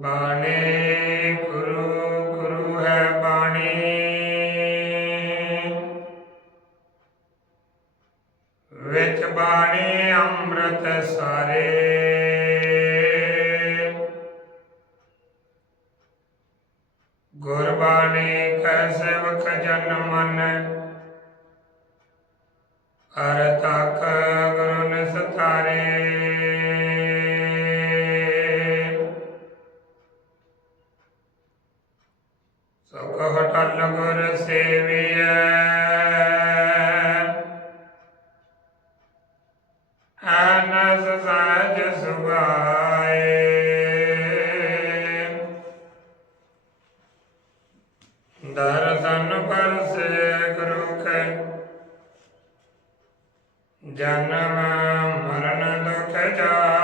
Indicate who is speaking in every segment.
Speaker 1: ਬਾਣੀ ਗੁਰੂ ਗੁਰੂ ਹੈ ਬਾਣੀ। ਵਿੱਚ ਬਾਣੀ ਅੰਮ੍ਰਿਤ ਸਾਰੇ। ਗੁਰਬਾਣੀ ਕੈ ਸੇਵਕ ਜਨ ਮਨ। ਸੁਖ ਹਟਲ ਗੁਰ ਸੇਵੀਐ। ਅਨਸ ਸਜ ਸੁਭਾਏ। ਦਰਸ਼ਨ ਪਰਸੇ ਗੁਰੂ ਕੈ ਜਨਮ ਮਰਨ ਦੁਖ ਜਾਏ।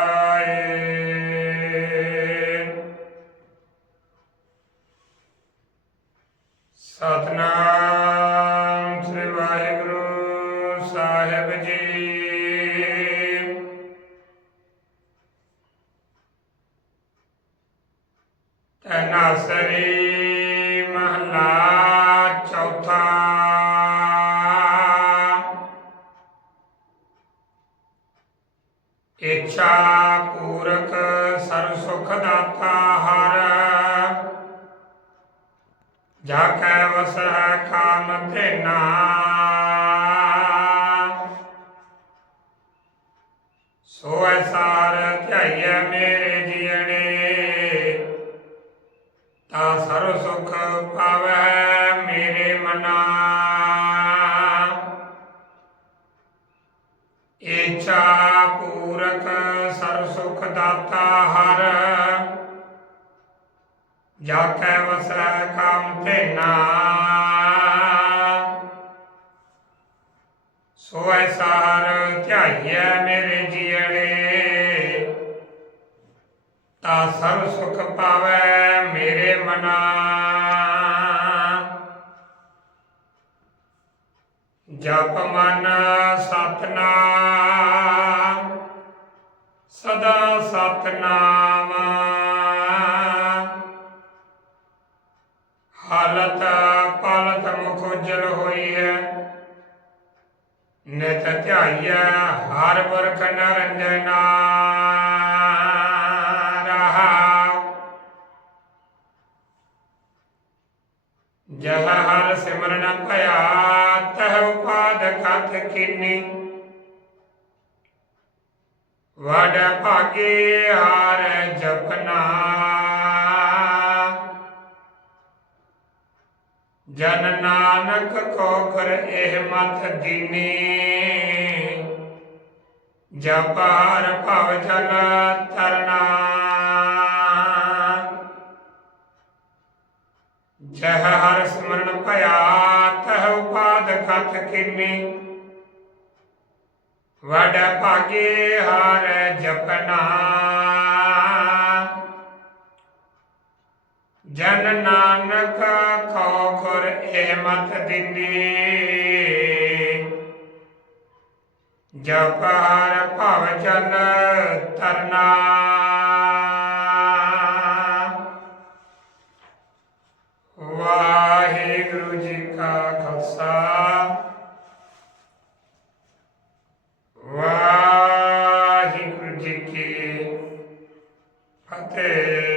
Speaker 1: ਸਤਨਾਮ ਸ੍ਰੀ ਵਾਹਿਗੁਰੂ ਸਾਹਿਬ ਜੀ। ਤਨਾਸਰੀ ਮਹਲਾ ਚੌਥਾ। ਇੱਛਾ ਪੂਰਕ ਸਰਬ ਸੁਖ ਦਾਤਾ ਹਰ ਜਾ ਕੈ ਵਸੈ ਕਾਮ ਧੇਨਾ ਸੋ ਐਸਾਰ ਧਿਆਈਐ ਮੇਰੇ ਜੀਣੇ ਤਾ ਸਰਬ ਸੁਖ ਪਾਵੈ ਮੇਰੇ ਮਨਾ। ਏਚਾ ਪੂਰਕ ਸਰਬ ਸੁਖ ਦਾਤਾ ਹਰ। ਜਾ ਕੈ ਵਸੈ ਕਾਮ ਧੇਨਾ। ਸੋ ਸਾਰ ਧਿਆਈਐ ਮੇਰੇ ਜੀਣੇ ਤਾ ਸਰਬ ਸੁਖ ਪਾਵੈ ਮੇਰੇ ਮਨਾ। ਜਪ ਮਨ ਸਤਨਾਮ। ਹਾਲਤ ਪਾਲਤ ਮੁਖ ਉਜਲ ਹੋਈ ਹੈ। ਨਿਤ ਧਿਆਈਐ ਹਰ ਬਰਖ ਨਰੰਜਨਾ ਰਹਾ ਜਹ ਹਰ ਸਿਮਰਨ ਭਇਆ, ਤਹ ਉਪਾਦ ਕਥ ਕੀਨੀ। ਵਡ ਭਾਗੇ ਹਾਰ ਜਪਨਾ। ਜਨ ਨਾਨਕ ਕੋ ਕਰ ਇਹ ਮਤ ਦੀਨੀ ਜਪਾਰ ਹਰ ਭਵ ਜਲ ਤਰਨਾ ਜਹ ਹਰ ਸਿਮਰਨ ਭਇਆ, ਤਹ ਉਪਾਦ ਖਤ ਕੀਨੀ। ਵਡ ਭਾਗੇ ਹਾਰ ਜਪਨਾ। ਜਨ ਨਾਨਕ ਖੋ ਖੁਰ ਮਤ ਦਿਨੀ ਜਪ ਹਰ ਭਵ ਜਲ ਤਰਨਾ ਵਾਹਿਗੁਰੂ ਜੀ ਕਾ ਖਾਲਸਾ। ਵਾਹਿਗੁਰੂ ਜੀ ਕੀ ਫਤਿਹ।